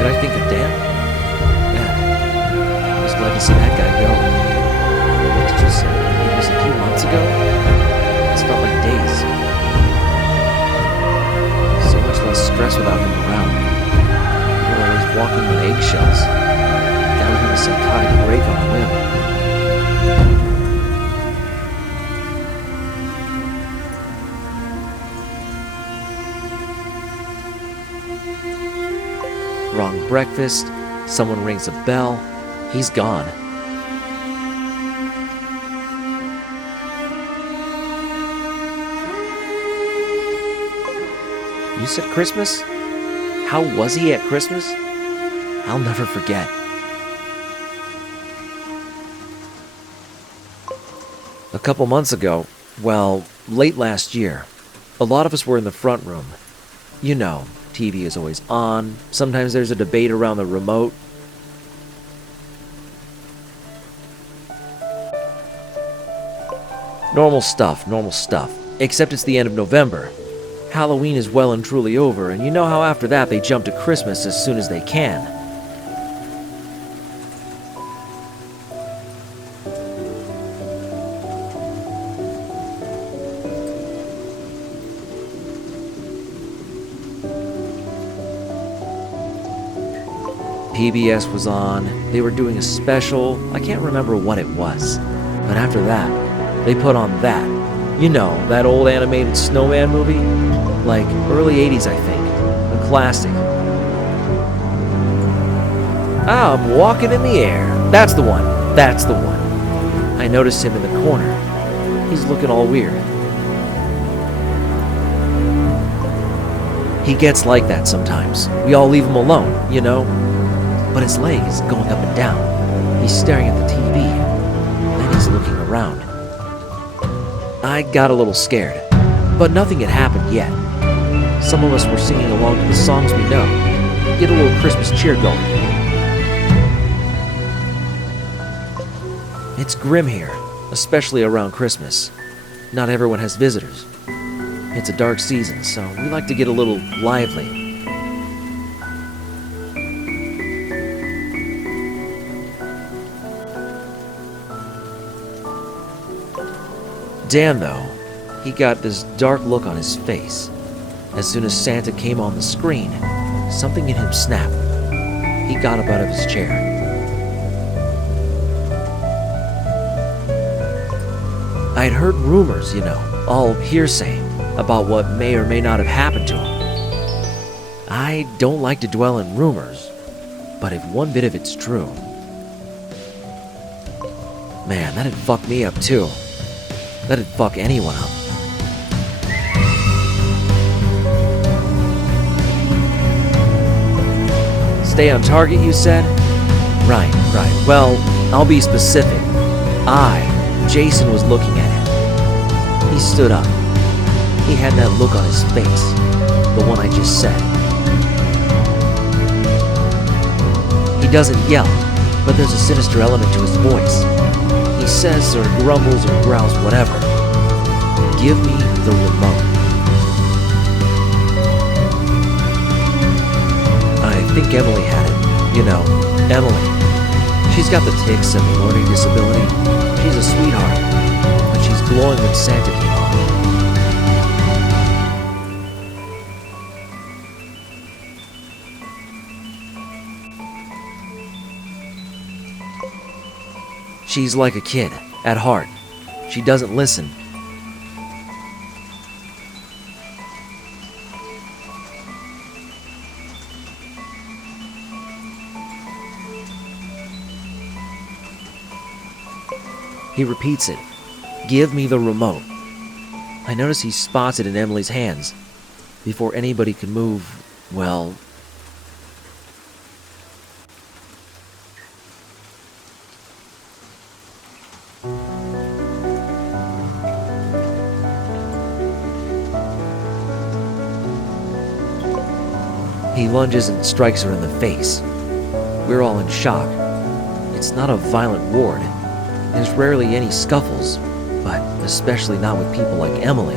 Did I think of Dan? Yeah. I was glad to see that guy go. What did you say? It was a few months ago? It's felt like days. So much less stress without him around. You were always walking on eggshells. Guy would have a psychotic break on a whim. Wrong breakfast, someone rings a bell, he's gone. You said Christmas? How was he at Christmas? I'll never forget. A couple months ago, well, late last year, a lot of us were in the front room. You know, TV is always on. Sometimes there's a debate around the remote. Normal stuff. Except it's the end of November. Halloween is well and truly over, and you know how after that they jump to Christmas as soon as they can. PBS was on, they were doing a special, I can't remember what it was, but after that, they put on that. You know, that old animated snowman movie? Like, early 80s, I think. A classic. I'm walking in the air. That's the one. I noticed him in the corner. He's looking all weird. He gets like that sometimes. We all leave him alone, you know? But his leg is going up and down. He's staring at the TV. Then he's looking around. I got a little scared, but nothing had happened yet. Some of us were singing along to the songs we know. Get a little Christmas cheer going. It's grim here, especially around Christmas. Not everyone has visitors. It's a dark season, so we like to get a little lively. Dan, though, he got this dark look on his face. As soon as Santa came on the screen, something in him snapped. He got up out of his chair. I'd heard rumors, you know, all hearsay, about what may or may not have happened to him. I don't like to dwell in rumors, but if one bit of it's true... Man, that'd fuck me up too. That'd fuck anyone up. Stay on target, you said? Right. Well, I'll be specific. Jason was looking at him. He stood up. He had that look on his face. The one I just said. He doesn't yell, but there's a sinister element to his voice. He says or grumbles or growls whatever. Give me the remote. I think Emily had it. You know, Emily. She's got the tics and the learning disability. She's a sweetheart, but she's glowing when Santa came on. She's like a kid, at heart. She doesn't listen. He repeats it. Give me the remote. I notice he spots it in Emily's hands. Before anybody could move, well... He lunges and strikes her in the face. We're all in shock. It's not a violent ward. There's rarely any scuffles, but especially not with people like Emily.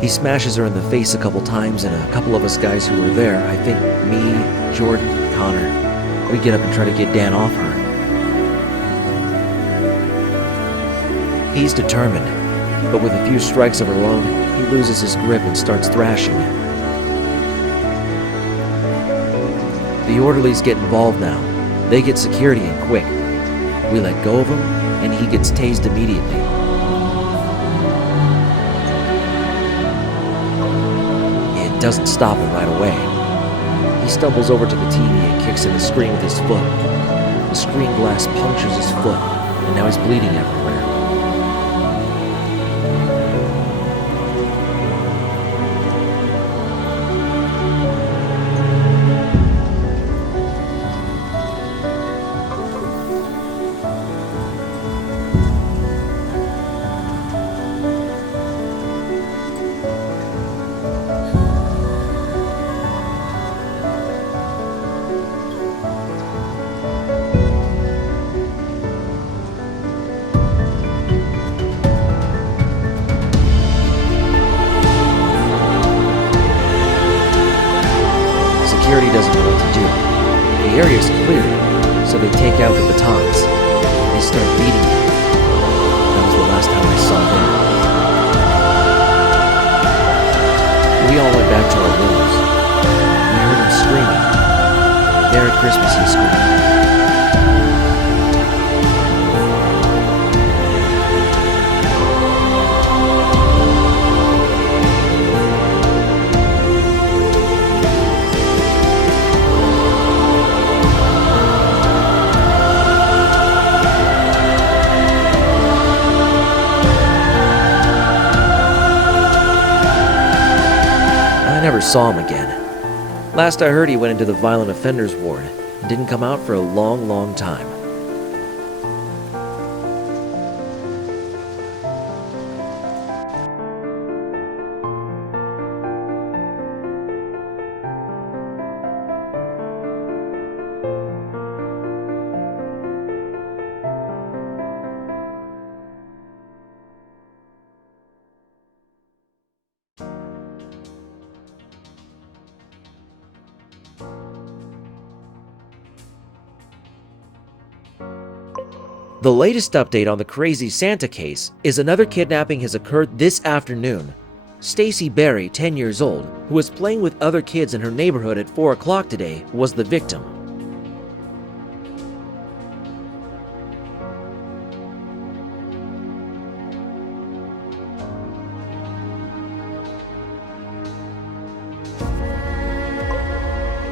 He smashes her in the face a couple times, and a couple of us guys who were there, I think me, Jordan, Connor, we get up and try to get Dan off her. He's determined, but with a few strikes of her own, he loses his grip and starts thrashing. The orderlies get involved now. They get security in quick. We let go of him, and he gets tased immediately. It doesn't stop him right away. He stumbles over to the TV and kicks in the screen with his foot. The screen glass punctures his foot, and now he's bleeding everywhere. Security doesn't know what to do. The area's cleared, so they take out the batons. They start beating him. That was the last time I saw him. We all went back to our rooms. We heard him screaming. "Merry Christmas," he screamed. I never saw him again. Last I heard, he went into the violent offenders ward and didn't come out for a long, long time. The latest update on the crazy Santa case is another kidnapping has occurred this afternoon. Stacy Berry, 10 years old, who was playing with other kids in her neighborhood at 4 o'clock today, was the victim.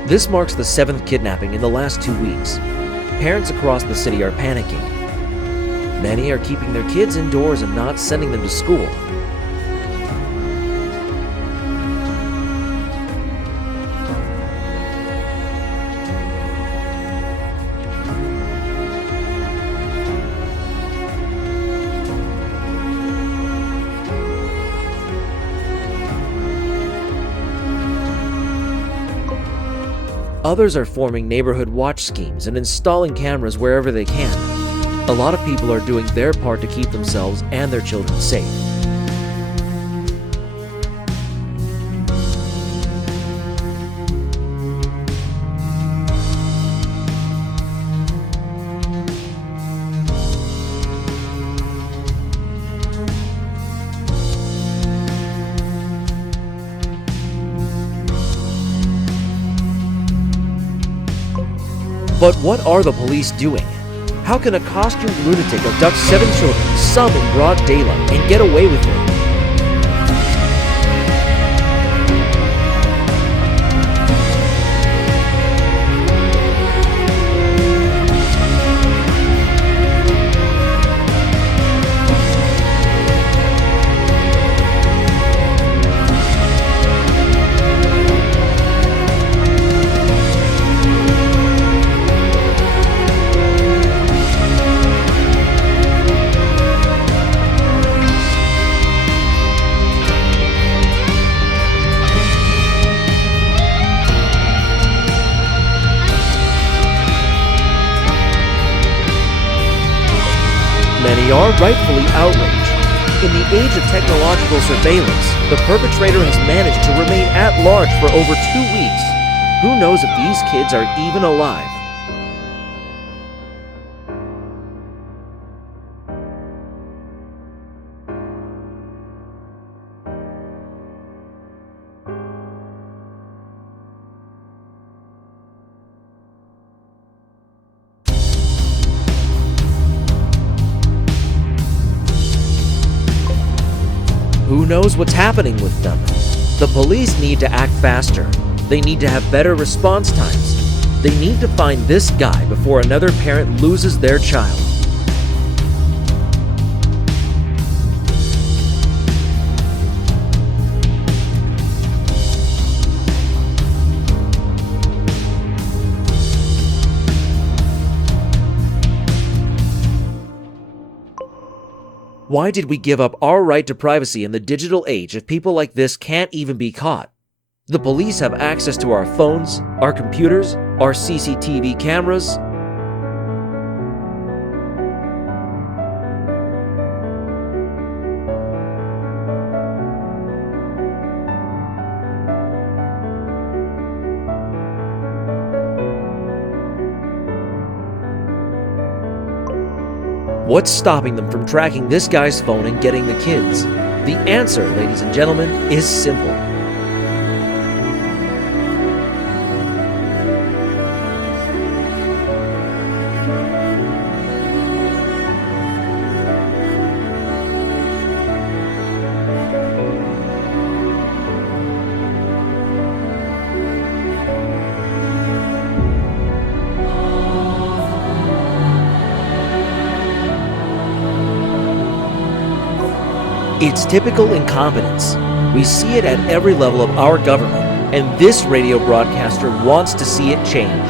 This marks the 7th kidnapping in the last 2 weeks. Parents across the city are panicking. Many are keeping their kids indoors and not sending them to school. Others are forming neighborhood watch schemes and installing cameras wherever they can. A lot of people are doing their part to keep themselves and their children safe. But what are the police doing? How can a costumed lunatic abduct 7 children, some in broad daylight, and get away with it? Many are rightfully outraged. In the age of technological surveillance, the perpetrator has managed to remain at large for over 2 weeks. Who knows if these kids are even alive? Who knows what's happening with them? The police need to act faster. They need to have better response times. They need to find this guy before another parent loses their child. Why did we give up our right to privacy in the digital age if people like this can't even be caught? The police have access to our phones, our computers, our CCTV cameras. What's stopping them from tracking this guy's phone and getting the kids? The answer, ladies and gentlemen, is simple. It's typical incompetence. We see it at every level of our government, and this radio broadcaster wants to see it change.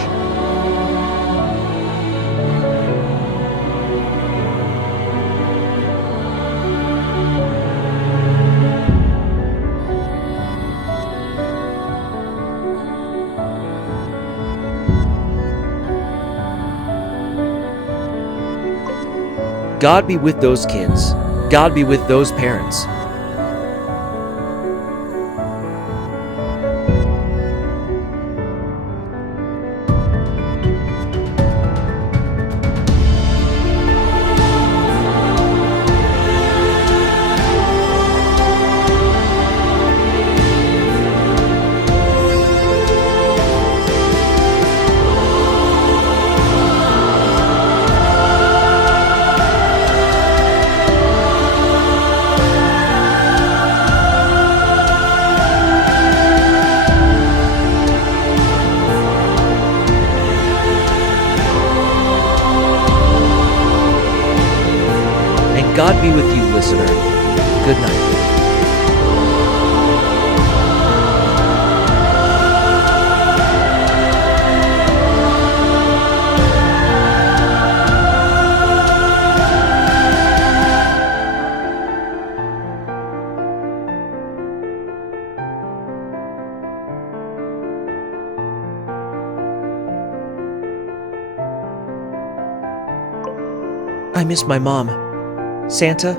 God be with those kids. God be with those parents. God be with you, listener. Good night. I miss my mom. Santa,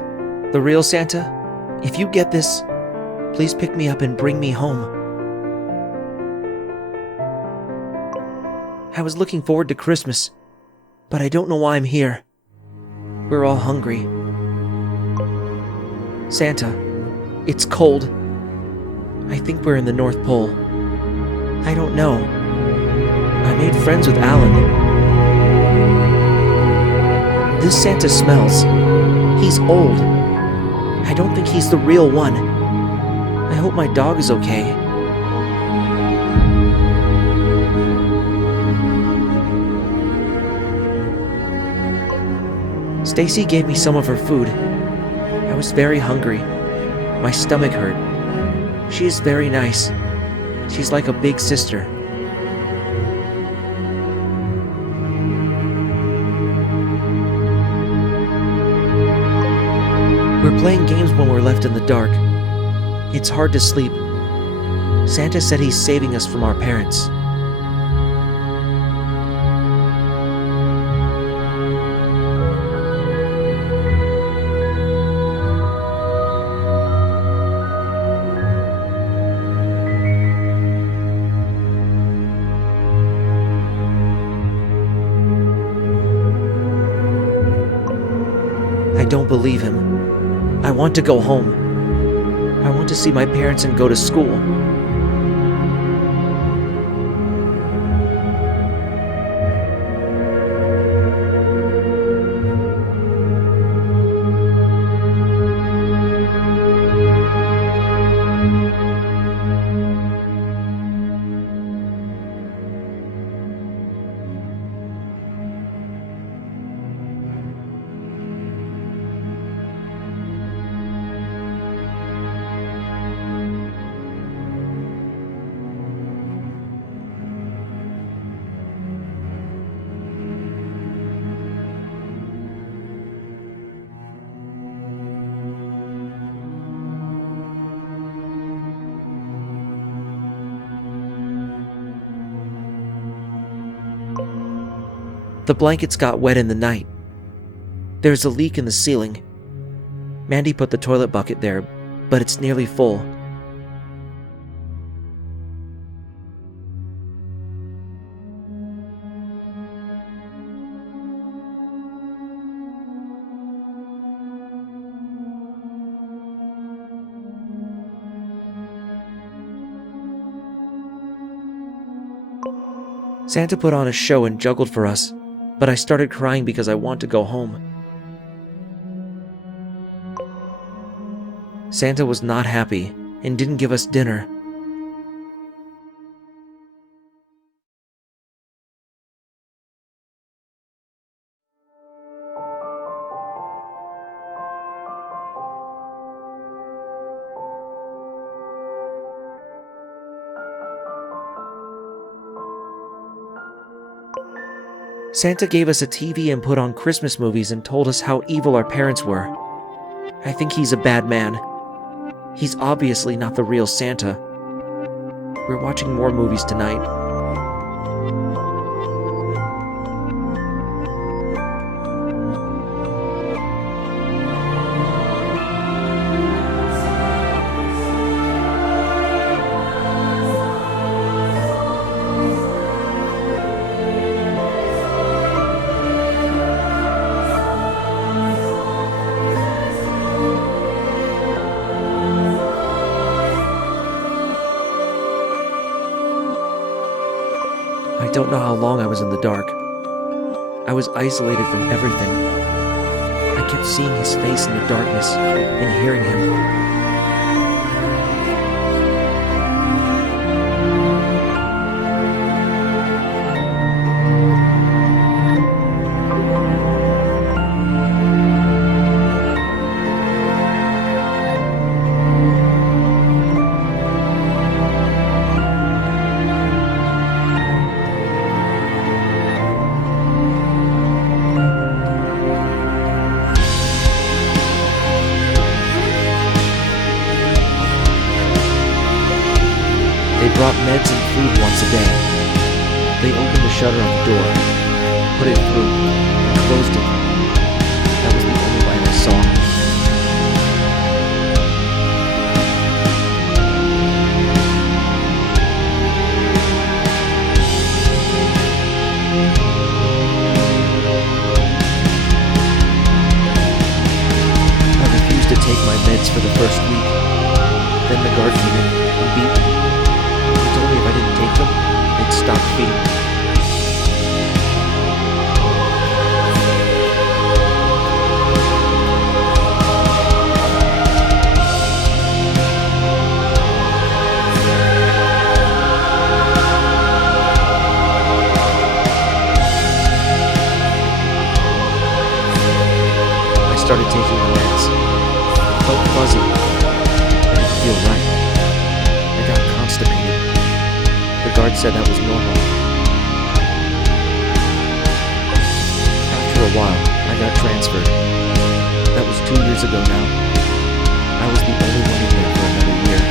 the real Santa, if you get this, please pick me up and bring me home. I was looking forward to Christmas, but I don't know why I'm here. We're all hungry. Santa, it's cold. I think we're in the North Pole. I don't know. I made friends with Alan. This Santa smells. He's old. I don't think he's the real one. I hope my dog is okay. Stacy gave me some of her food. I was very hungry. My stomach hurt. She is very nice. She's like a big sister. We're playing games when we're left in the dark. It's hard to sleep. Santa said he's saving us from our parents. don't believe him. I want to go home. I want to see my parents and go to school. The blankets got wet in the night. There's a leak in the ceiling. Mandy put the toilet bucket there, but it's nearly full. Santa put on a show and juggled for us, but I started crying because I want to go home. Santa was not happy and didn't give us dinner. Santa gave us a TV and put on Christmas movies and told us how evil our parents were. I think he's a bad man. He's obviously not the real Santa. We're watching more movies tonight. I don't know how long I was in the dark. I was isolated from everything. I kept seeing his face in the darkness and hearing him. They brought meds and food once a day. They opened the shutter on the door, put it through, and closed it. That was the only light I saw. I refused to take my meds for the first week. Then the guard came in and beat me. He told me if I didn't take them, they'd stop feeding me. I started taking the meds. I felt fuzzy. I didn't feel right. I got constipated. The guard said that was normal. After a while, I got transferred. That was 2 years ago now. I was the only one in there for another year.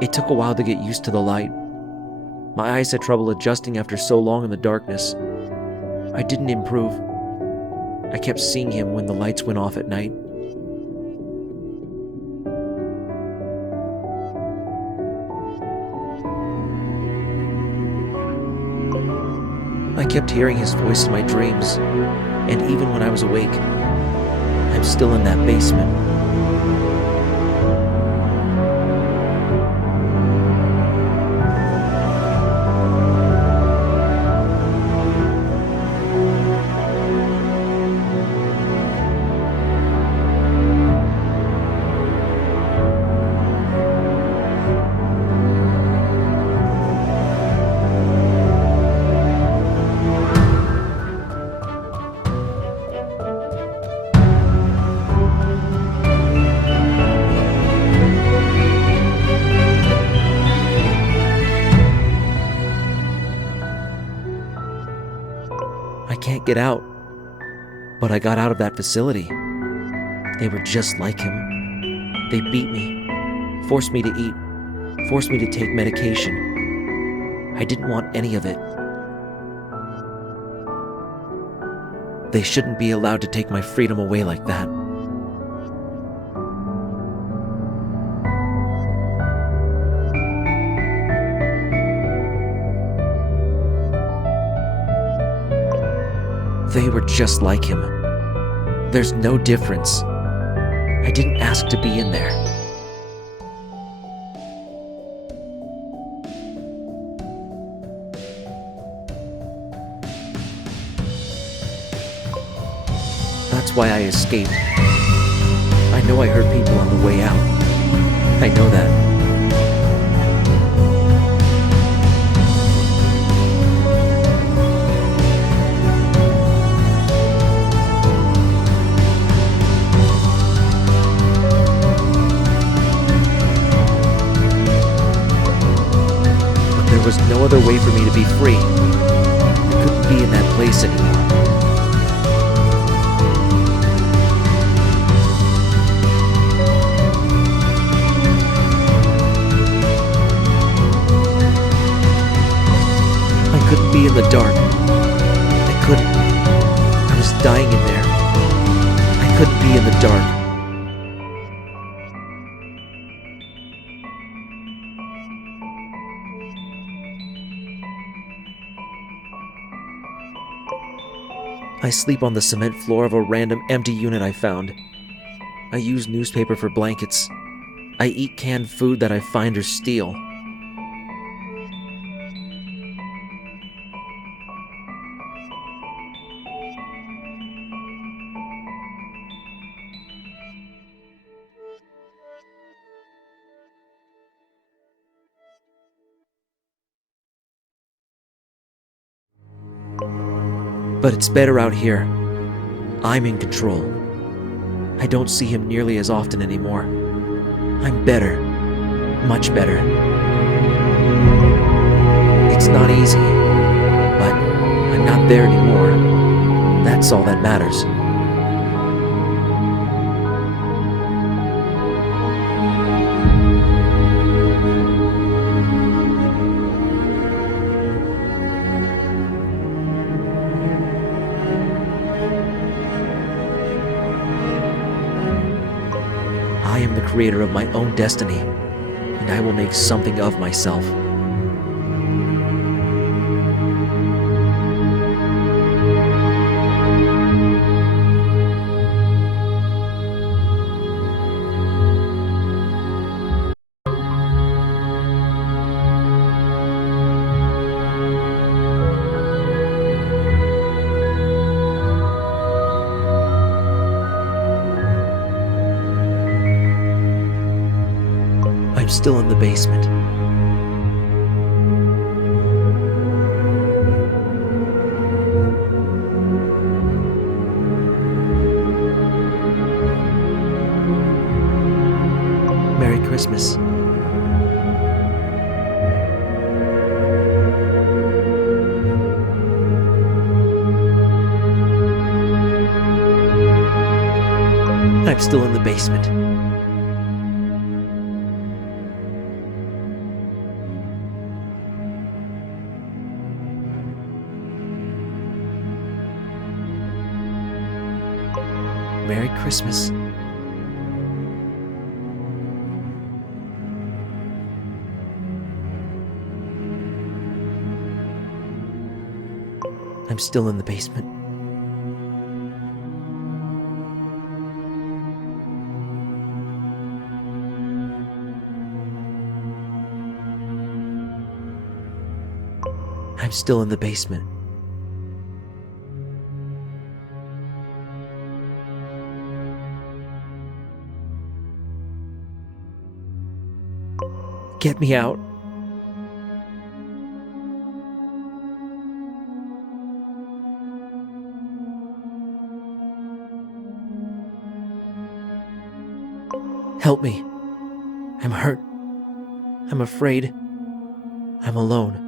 It took a while to get used to the light. My eyes had trouble adjusting after so long in the darkness. I didn't improve. I kept seeing him when the lights went off at night. I kept hearing his voice in my dreams, and even when I was awake, I'm still in that basement. I can't get out, but I got out of that facility. They were just like him. They beat me, forced me to eat, forced me to take medication. I didn't want any of it. They shouldn't be allowed to take my freedom away like that. They were just like him. There's no difference. I didn't ask to be in there. That's why I escaped. I know I hurt people on the way out. I know that. There was no other way for me to be free. I couldn't be in that place anymore. I couldn't be in the dark. I couldn't. I was dying in there. I couldn't be in the dark. I sleep on the cement floor of a random empty unit I found. I use newspaper for blankets. I eat canned food that I find or steal. But it's better out here. I'm in control. I don't see him nearly as often anymore. I'm better. Much better. It's not easy, but I'm not there anymore. That's all that matters. I am the creator of my own destiny, and I will make something of myself. I'm still in the basement. Merry Christmas. I'm still in the basement. Merry Christmas. I'm still in the basement. I'm still in the basement. Get me out. Help me. I'm hurt. I'm afraid. I'm alone.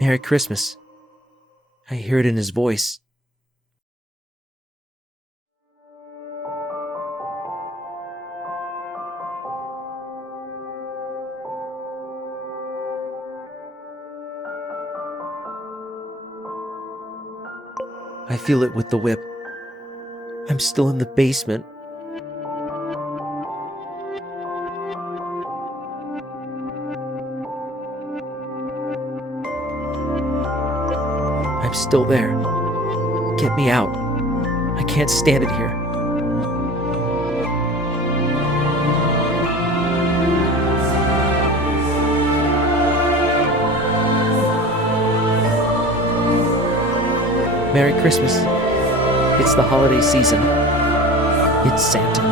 Merry Christmas. I hear it in his voice. I feel it with the whip. I'm still in the basement. I'm still there. Get me out. I can't stand it here. Merry Christmas. It's the holiday season. It's Santa.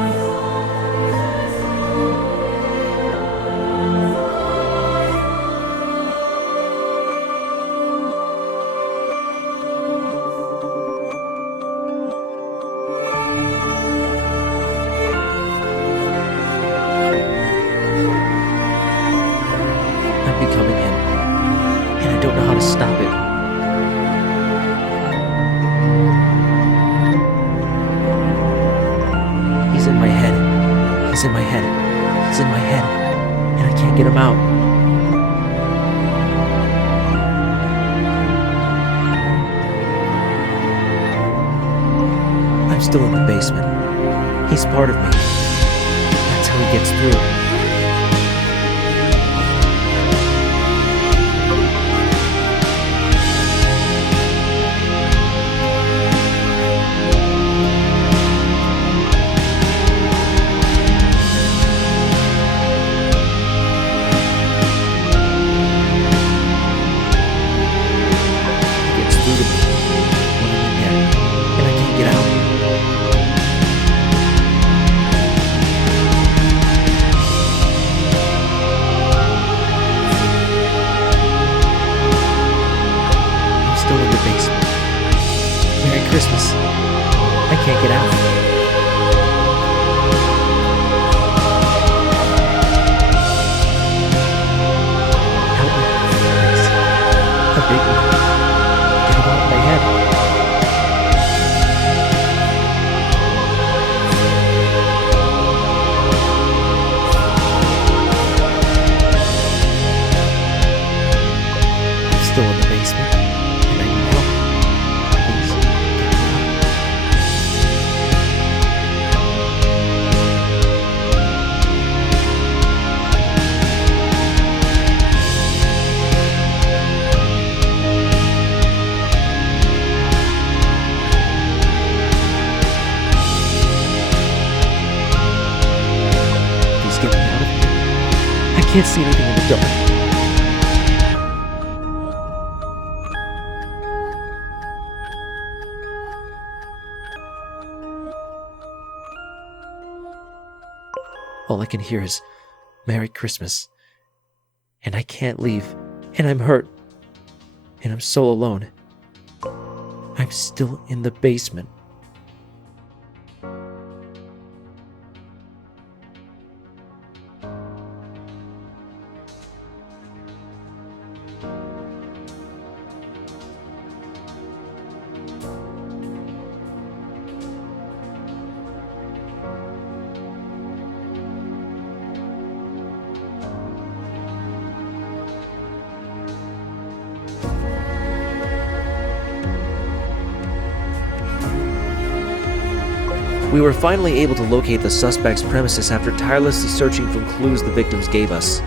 I'm becoming him, and I don't know how to stop it. He's in my head. He's in my head. He's in my head, and I can't get him out. I'm still in the basement. He's part of me. That's how he gets through. Christmas. I can't get out. Help me, please. I beg you. Get him out of my head. I'm still in the basement, and I need help. Please. Get me out of here. I can't see anything in the dark. All I can hear is Merry Christmas. And I can't leave. And I'm hurt. And I'm so alone. I'm still in the basement. We were finally able to locate the suspect's premises after tirelessly searching from clues the victims gave us.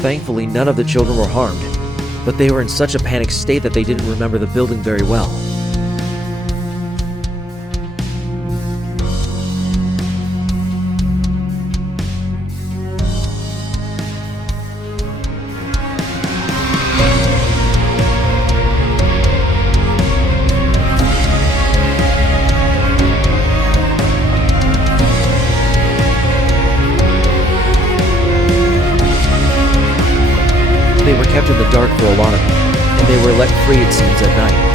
Thankfully, none of the children were harmed, but they were in such a panicked state that they didn't remember the building very well. They were kept in the dark for a lot of it, and they were let free, it seems, at night.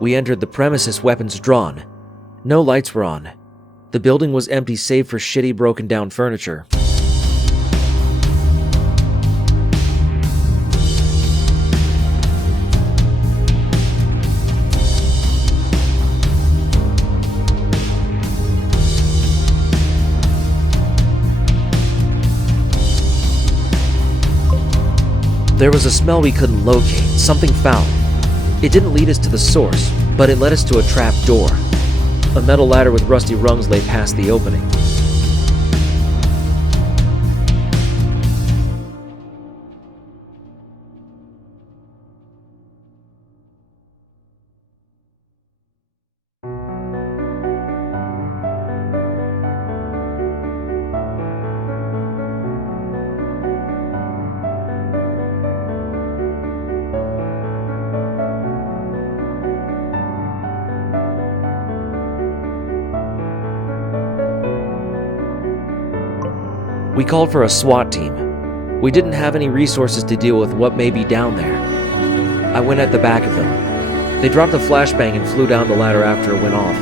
We entered the premises, weapons drawn. No lights were on. The building was empty save for shitty broken down furniture. There was a smell we couldn't locate, something foul. It didn't lead us to the source, but it led us to a trap door. A metal ladder with rusty rungs lay past the opening. We called for a SWAT team. We didn't have any resources to deal with what may be down there. I went at the back of them. They dropped a flashbang and flew down the ladder after it went off.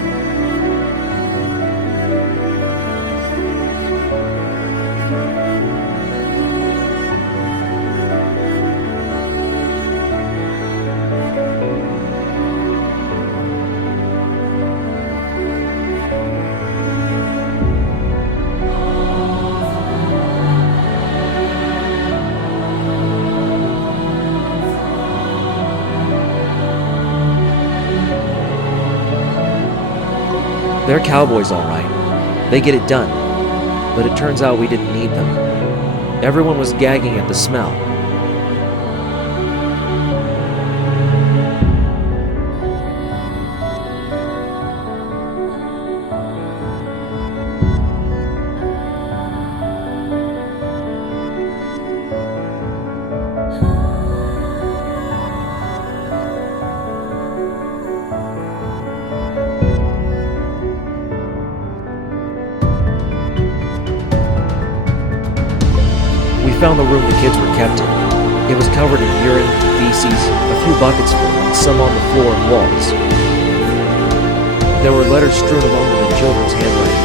They're cowboys, all right. They get it done. But it turns out we didn't need them. Everyone was gagging at the smell. We found the room the kids were kept in. It was covered in urine, feces, a few buckets full, and some on the floor and walls. There were letters strewn among them in children's handwriting.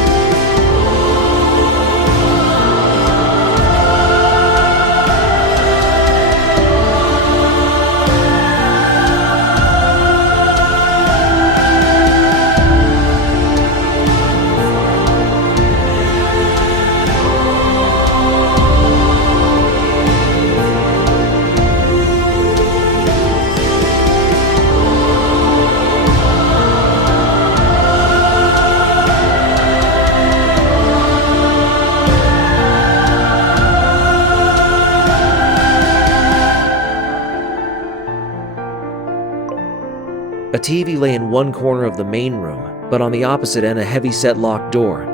A TV lay in one corner of the main room, but on the opposite end a heavy-set locked door.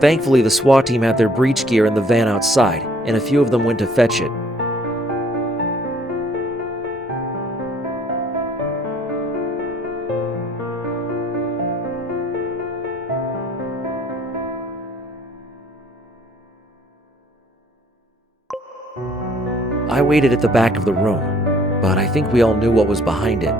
Thankfully, the SWAT team had their breach gear in the van outside, and a few of them went to fetch it. I waited at the back of the room, but I think we all knew what was behind it.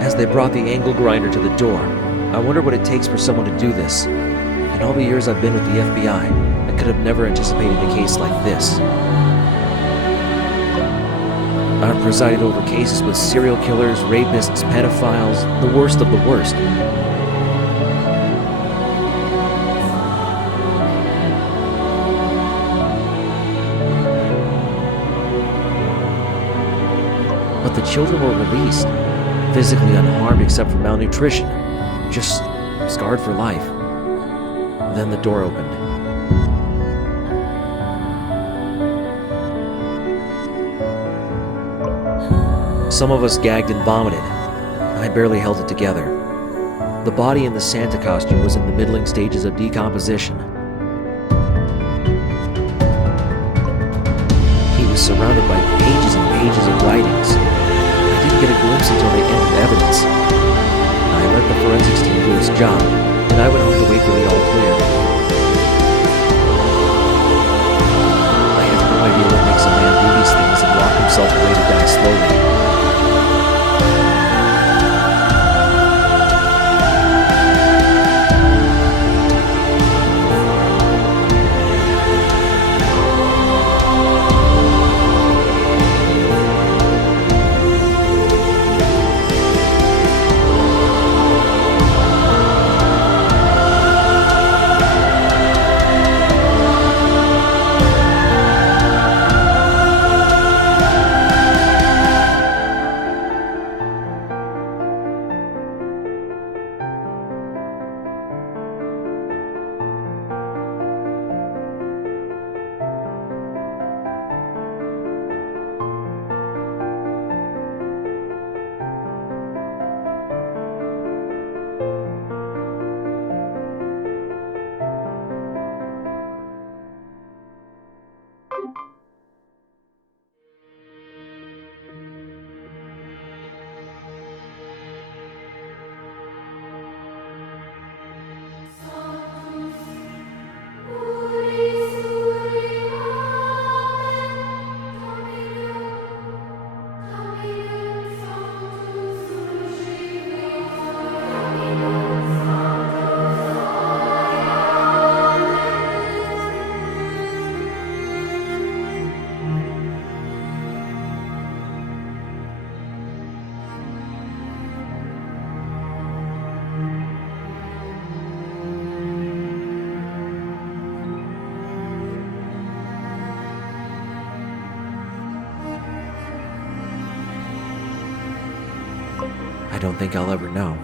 As they brought the angle grinder to the door, I wondered what it takes for someone to do this. In all the years I've been with the FBI, I could have never anticipated a case like this. I've presided over cases with serial killers, rapists, pedophiles, the worst of the worst. But the children were released, physically unharmed except for malnutrition, just scarred for life. Then the door opened. Some of us gagged and vomited. I barely held it together. The body in the Santa costume was in the middling stages of decomposition. He was surrounded by pages and pages of writings. I didn't get a glimpse until they entered evidence. I let the forensics team do its job, and I went home to wait for the all clear. I have no idea what makes a man do these things and lock himself away to die slowly. I don't think I'll ever know.